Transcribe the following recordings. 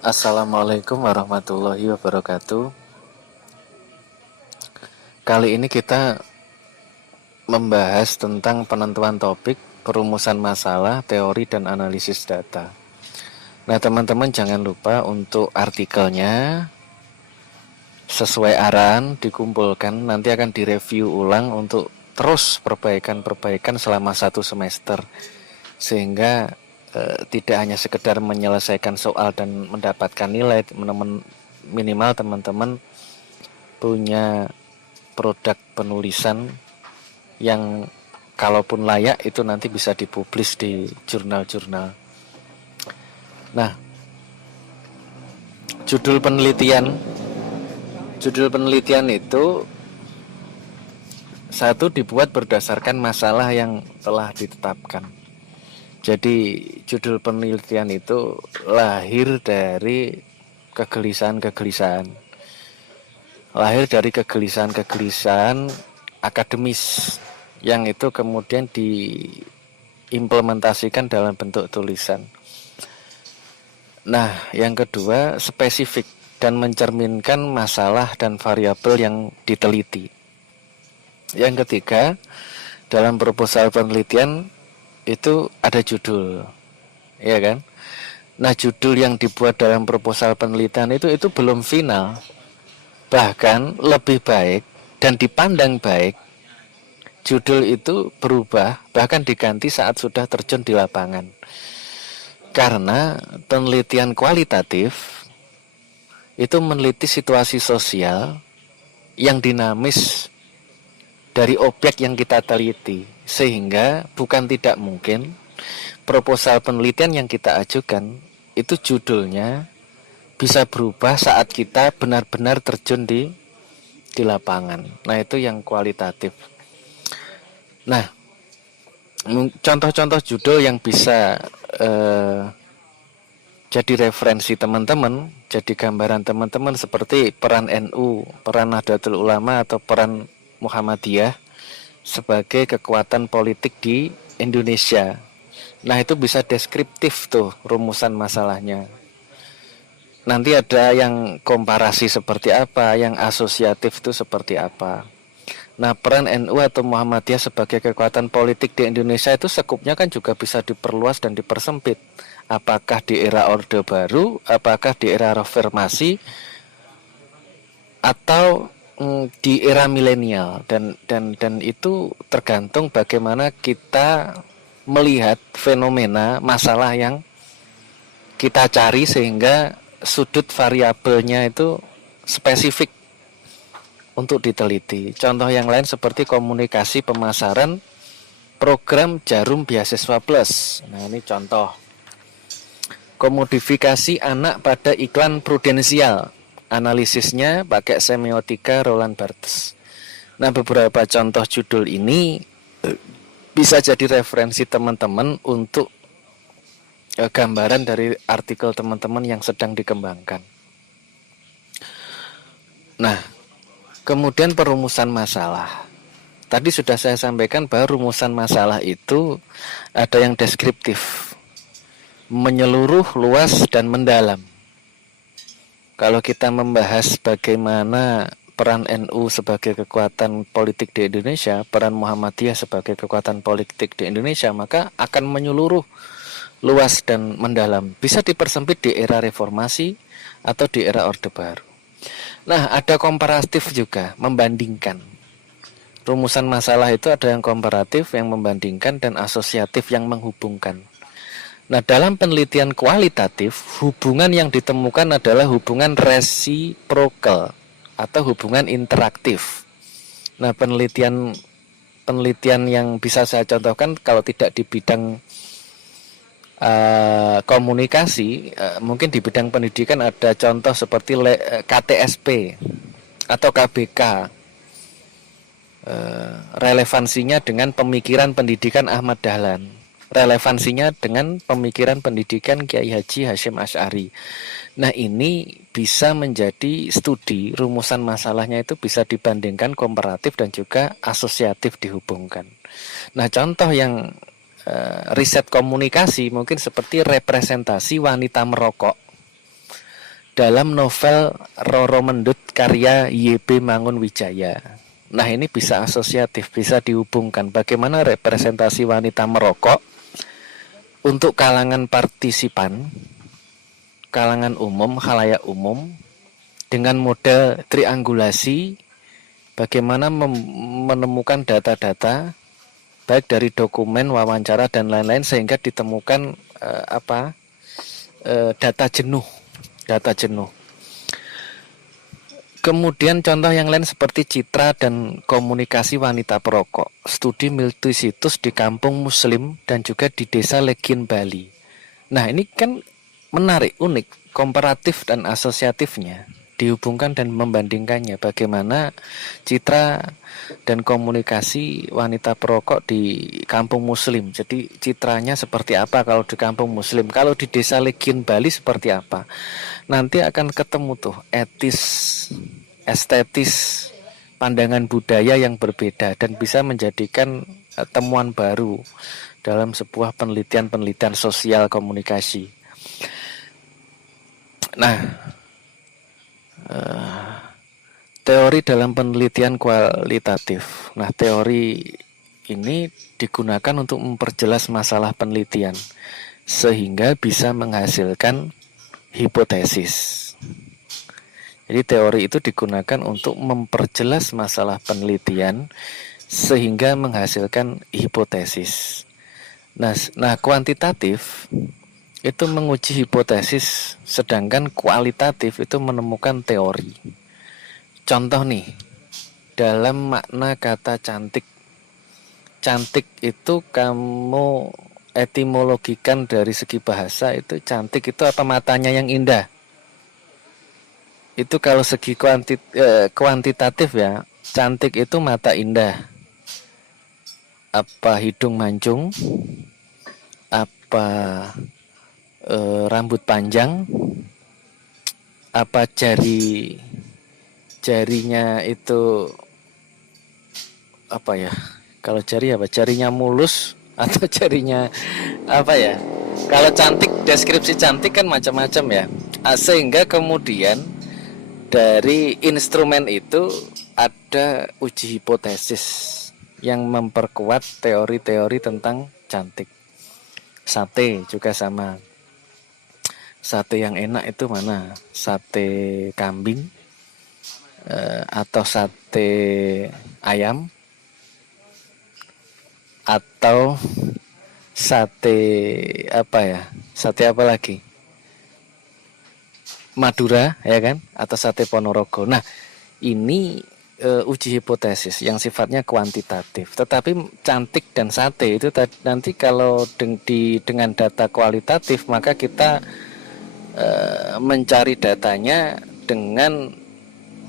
Assalamualaikum warahmatullahi wabarakatuh. Kali ini kita membahas tentang penentuan topik, perumusan masalah, teori dan analisis data. Nah, teman-teman jangan lupa untuk artikelnya sesuai arahan dikumpulkan, nanti akan direview ulang untuk terus perbaikan-perbaikan selama 1 semester. Sehingga tidak hanya sekedar menyelesaikan soal dan mendapatkan nilai, minimal teman-teman punya produk penulisan yang kalaupun layak itu nanti bisa dipublis di jurnal-jurnal. Nah, judul penelitian itu satu dibuat berdasarkan masalah yang telah ditetapkan. Jadi judul penelitian itu lahir dari kegelisahan akademis yang itu kemudian diimplementasikan dalam bentuk tulisan. Nah, yang kedua spesifik dan mencerminkan masalah dan variabel yang diteliti. Yang ketiga, dalam proposal penelitian itu ada judul, ya kan? Nah, judul yang dibuat dalam proposal penelitian itu belum final. Bahkan lebih baik dan dipandang baik judul itu berubah, bahkan diganti saat sudah terjun di lapangan. Karena penelitian kualitatif itu meneliti situasi sosial yang dinamis dari objek yang kita teliti. Sehingga bukan tidak mungkin proposal penelitian yang kita ajukan itu judulnya bisa berubah saat kita benar-benar terjun di lapangan. Nah, itu yang kualitatif. Nah, contoh-contoh judul yang bisa jadi referensi teman-teman, jadi gambaran teman-teman seperti peran NU, peran Nahdlatul Ulama atau peran Muhammadiyah sebagai kekuatan politik di Indonesia. Nah, itu bisa deskriptif tuh rumusan masalahnya. Nanti ada yang komparasi seperti apa, yang asosiatif itu seperti apa. Nah, peran NU atau Muhammadiyah sebagai kekuatan politik di Indonesia itu sekupnya kan juga bisa diperluas dan dipersempit. Apakah di era Orde Baru, apakah di era reformasi, atau di era milenial, dan itu tergantung bagaimana kita melihat fenomena masalah yang kita cari sehingga sudut variabelnya itu spesifik untuk diteliti. Contoh yang lain seperti komunikasi pemasaran program Jarum Beasiswa Plus. Nah, ini contoh. Komodifikasi anak pada iklan prudensial. Analisisnya pakai semiotika Roland Barthes. Nah, beberapa contoh judul ini bisa jadi referensi teman-teman untuk gambaran dari artikel teman-teman yang sedang dikembangkan. Nah, kemudian perumusan masalah. Tadi sudah saya sampaikan bahwa rumusan masalah itu ada yang deskriptif, menyeluruh, luas, dan mendalam. Kalau kita membahas bagaimana peran NU sebagai kekuatan politik di Indonesia, peran Muhammadiyah sebagai kekuatan politik di Indonesia, maka akan menyeluruh, luas, dan mendalam. Bisa dipersempit di era reformasi atau di era Orde Baru. Nah, ada komparatif juga, membandingkan. Rumusan masalah itu ada yang komparatif, yang membandingkan, dan asosiatif yang menghubungkan. Nah, dalam penelitian kualitatif, hubungan yang ditemukan adalah hubungan resiprokal atau hubungan interaktif. Nah, penelitian yang bisa saya contohkan kalau tidak di bidang komunikasi, mungkin di bidang pendidikan ada contoh seperti KTSP atau KBK. Relevansinya dengan pemikiran pendidikan Ahmad Dahlan, relevansinya dengan pemikiran pendidikan Kiai Haji Hasyim Asy'ari. Nah, ini bisa menjadi studi rumusan masalahnya itu bisa dibandingkan komparatif dan juga asosiatif dihubungkan. Nah, contoh yang riset komunikasi mungkin seperti representasi wanita merokok. dalam novel Roro Mendut karya YB Mangunwijaya. Nah, ini bisa asosiatif, bisa dihubungkan bagaimana representasi wanita merokok untuk kalangan partisipan, kalangan umum, khalayak umum, dengan model triangulasi, bagaimana menemukan data-data baik dari dokumen, wawancara dan lain-lain sehingga ditemukan data jenuh. Kemudian contoh yang lain seperti citra dan komunikasi wanita perokok, studi multisitus di kampung muslim dan juga di desa Legin Bali. Nah, ini kan menarik, unik, komparatif dan asosiatifnya, dihubungkan dan membandingkannya bagaimana citra dan komunikasi wanita perokok di kampung muslim. Jadi citranya seperti apa kalau di kampung muslim, kalau di desa Legin Bali seperti apa. Nanti akan ketemu tuh etis, estetis, pandangan budaya yang berbeda dan bisa menjadikan temuan baru dalam sebuah penelitian sosial komunikasi. Nah, teori dalam penelitian kualitatif. Nah, teori ini digunakan untuk memperjelas masalah penelitian sehingga bisa menghasilkan hipotesis. Jadi teori itu digunakan untuk memperjelas masalah penelitian sehingga menghasilkan hipotesis. Nah, kuantitatif itu menguji hipotesis, sedangkan kualitatif itu menemukan teori. Contoh nih, dalam makna kata cantik. Cantik itu kamu etimologikan dari segi bahasa, itu cantik itu apa? Matanya yang indah. Itu kalau segi kuantitatif ya, cantik itu mata indah. Apa hidung mancung? Apa rambut panjang? Apa jarinya itu apa ya? Kalau jari apa? Jarinya mulus atau jarinya apa ya? Kalau cantik, deskripsi cantik kan macam-macam ya. Sehingga kemudian dari instrumen itu ada uji hipotesis yang memperkuat teori-teori tentang cantik. Sate juga sama. Sate yang enak itu mana? Sate kambing atau sate ayam atau sate apa ya? Sate apa lagi? Madura ya kan, atau sate Ponorogo. Nah, ini uji hipotesis yang sifatnya kuantitatif. Tetapi cantik dan sate itu nanti kalau dengan data kualitatif, maka kita mencari datanya dengan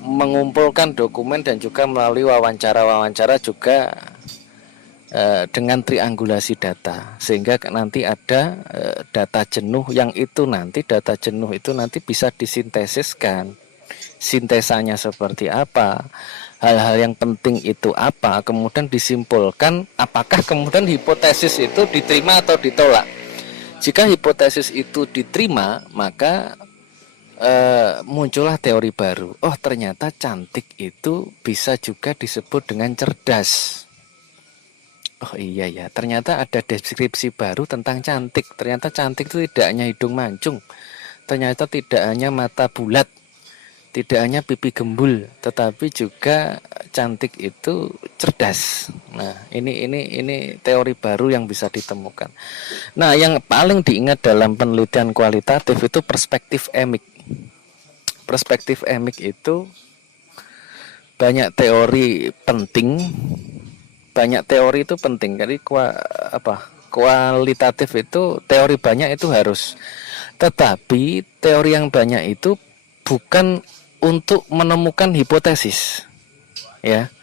mengumpulkan dokumen dan juga melalui wawancara juga dengan triangulasi data, sehingga nanti ada data jenuh yang itu nanti bisa disintesiskan, sintesanya seperti apa, hal-hal yang penting itu apa, kemudian disimpulkan apakah kemudian hipotesis itu diterima atau ditolak. Jika hipotesis itu diterima, maka muncullah teori baru. Oh, ternyata cantik itu bisa juga disebut dengan cerdas. Oh iya ya, ternyata ada deskripsi baru tentang cantik. Ternyata cantik itu tidak hanya hidung mancung, ternyata tidak hanya mata bulat, tidak hanya pipi gembul, tetapi juga cantik itu cerdas. Nah, ini teori baru yang bisa ditemukan. Nah, yang paling diingat dalam penelitian kualitatif itu perspektif emik. Perspektif emik itu banyak teori penting. Banyak teori itu penting. Jadi kualitatif itu teori banyak itu harus. Tetapi teori yang banyak itu bukan untuk menemukan hipotesis. Ya.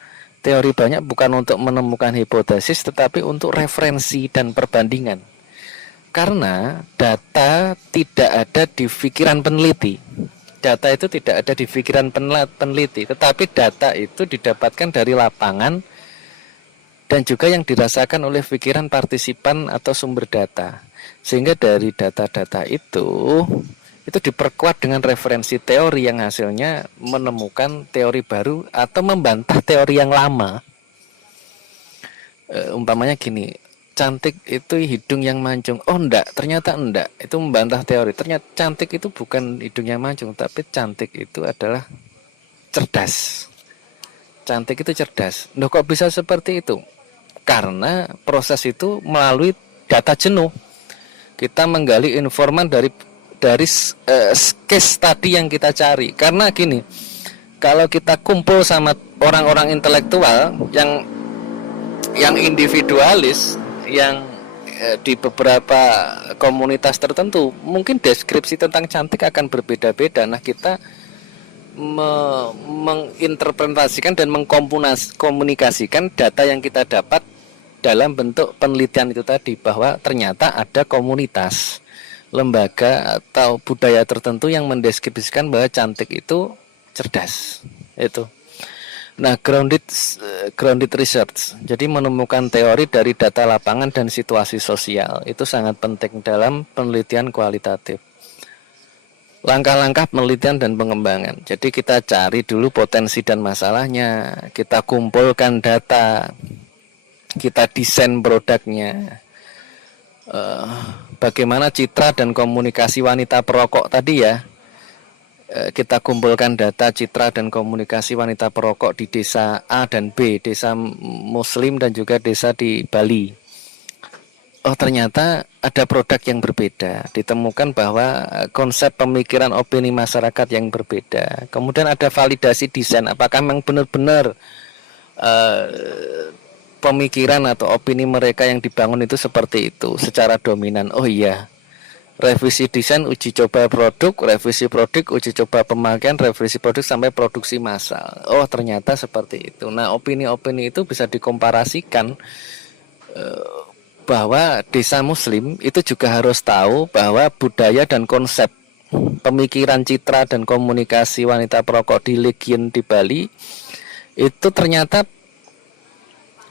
Teori banyak bukan untuk menemukan hipotesis, tetapi untuk referensi dan perbandingan. Karena data tidak ada di pikiran peneliti. Data itu tidak ada di pikiran peneliti, tetapi data itu didapatkan dari lapangan dan juga yang dirasakan oleh pikiran partisipan atau sumber data. Sehingga dari data-data itu itu diperkuat dengan referensi teori yang hasilnya menemukan teori baru atau membantah teori yang lama. Umpamanya gini, cantik itu hidung yang mancung. Oh enggak, ternyata enggak. Itu membantah teori. Ternyata cantik itu bukan hidung yang mancung, tapi cantik itu adalah cerdas. Cantik itu cerdas. Loh kok bisa seperti itu? Karena proses itu melalui data jenuh. Kita menggali informan dari case tadi yang kita cari. Karena gini, kalau kita kumpul sama orang-orang intelektual yang individualis, yang di beberapa komunitas tertentu, mungkin deskripsi tentang cantik akan berbeda-beda. Nah, kita menginterpretasikan dan mengkomunikasikan data yang kita dapat dalam bentuk penelitian itu tadi, bahwa ternyata ada komunitas, lembaga atau budaya tertentu yang mendeskripsikan bahwa cantik itu cerdas. Itu. Nah, grounded research. Jadi menemukan teori dari data lapangan dan situasi sosial itu sangat penting dalam penelitian kualitatif. Langkah-langkah penelitian dan pengembangan. Jadi kita cari dulu potensi dan masalahnya, kita kumpulkan data, kita desain produknya. Bagaimana citra dan komunikasi wanita perokok tadi ya. Kita kumpulkan data citra dan komunikasi wanita perokok di desa A dan B, desa Muslim dan juga desa di Bali. Oh, ternyata ada produk yang berbeda. Ditemukan bahwa konsep pemikiran opini masyarakat yang berbeda. Kemudian ada validasi desain, apakah memang benar-benar pemikiran atau opini mereka yang dibangun itu seperti itu secara dominan. Oh iya, revisi desain, uji coba produk, revisi produk, uji coba pemakaian, revisi produk sampai produksi massal. Oh, ternyata seperti itu. Nah, opini-opini itu bisa dikomparasikan bahwa desa Muslim itu juga harus tahu bahwa budaya dan konsep pemikiran citra dan komunikasi wanita perokok di Legian di Bali itu ternyata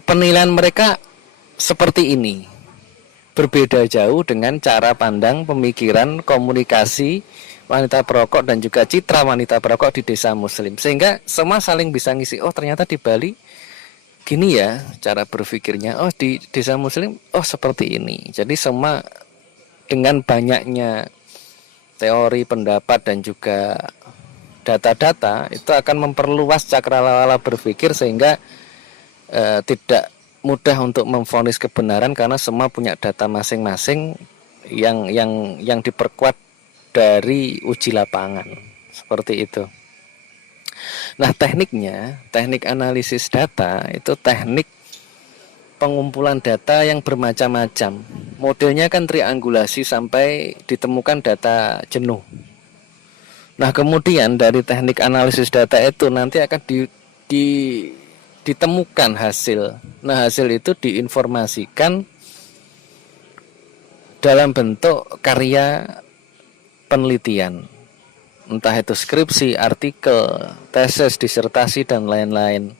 penilaian mereka seperti ini. Berbeda jauh dengan cara pandang pemikiran komunikasi wanita perokok dan juga citra wanita perokok di desa Muslim, sehingga semua saling bisa ngisi. Oh, ternyata di Bali gini ya cara berpikirnya. Oh, di desa Muslim oh seperti ini. Jadi semua dengan banyaknya teori, pendapat dan juga data-data itu akan memperluas cakrawala berpikir, sehingga tidak mudah untuk memvonis kebenaran karena semua punya data masing-masing yang diperkuat dari uji lapangan. Seperti itu. Nah, teknik analisis data itu teknik pengumpulan data yang bermacam-macam. Modelnya kan triangulasi sampai ditemukan data jenuh. Nah, kemudian dari teknik analisis data itu nanti akan ditemukan hasil. Nah, hasil itu diinformasikan dalam bentuk karya penelitian. Entah itu skripsi, artikel, tesis, disertasi, dan lain-lain.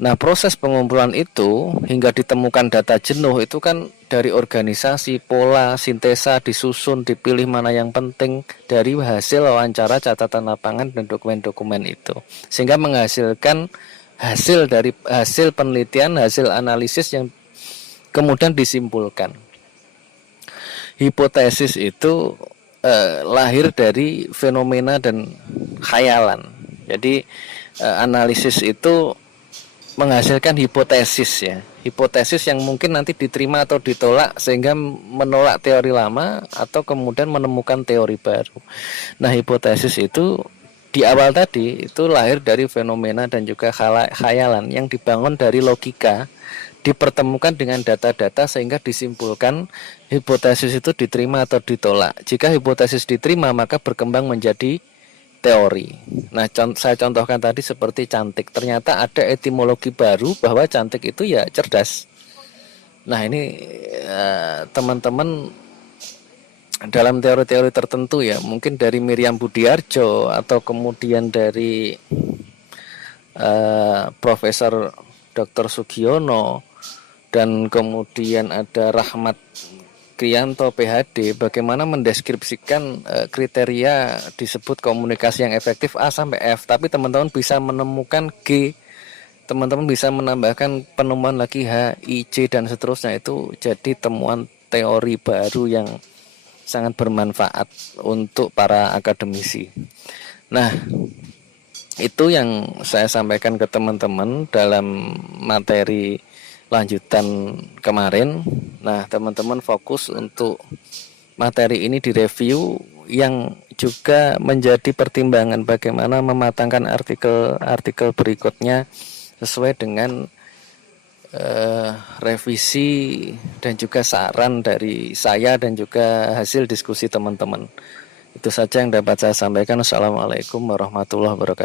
Nah, proses pengumpulan itu hingga ditemukan data jenuh itu kan dari organisasi, pola, sintesa, disusun, dipilih mana yang penting dari hasil wawancara, catatan lapangan, dan dokumen-dokumen itu. Sehingga menghasilkan hasil dari hasil penelitian, hasil analisis yang kemudian disimpulkan. Hipotesis itu lahir dari fenomena dan khayalan. Jadi analisis itu menghasilkan hipotesis ya. Hipotesis yang mungkin nanti diterima atau ditolak sehingga menolak teori lama atau kemudian menemukan teori baru. Nah, hipotesis itu di awal tadi itu lahir dari fenomena dan juga khayalan yang dibangun dari logika, dipertemukan dengan data-data sehingga disimpulkan hipotesis itu diterima atau ditolak. Jika hipotesis diterima maka berkembang menjadi teori. Nah, saya contohkan tadi seperti cantik. Ternyata ada etimologi baru bahwa cantik itu ya cerdas. Nah, ini teman-teman dalam teori-teori tertentu ya, mungkin dari Miriam Budiarjo atau kemudian dari Profesor Dr. Sugiono, dan kemudian ada Rahmat Kriyanto PhD, bagaimana mendeskripsikan kriteria disebut komunikasi yang efektif A sampai F, tapi teman-teman bisa menemukan G, teman-teman bisa menambahkan penemuan lagi H, I, J dan seterusnya. Itu jadi temuan teori baru yang sangat bermanfaat untuk para akademisi. Nah, itu yang saya sampaikan ke teman-teman dalam materi lanjutan kemarin. Nah, teman-teman fokus untuk materi ini direview, yang juga menjadi pertimbangan bagaimana mematangkan artikel-artikel berikutnya sesuai dengan revisi dan juga saran dari saya dan juga hasil diskusi teman-teman. Itu saja yang dapat saya sampaikan. Assalamualaikum warahmatullahi wabarakatuh.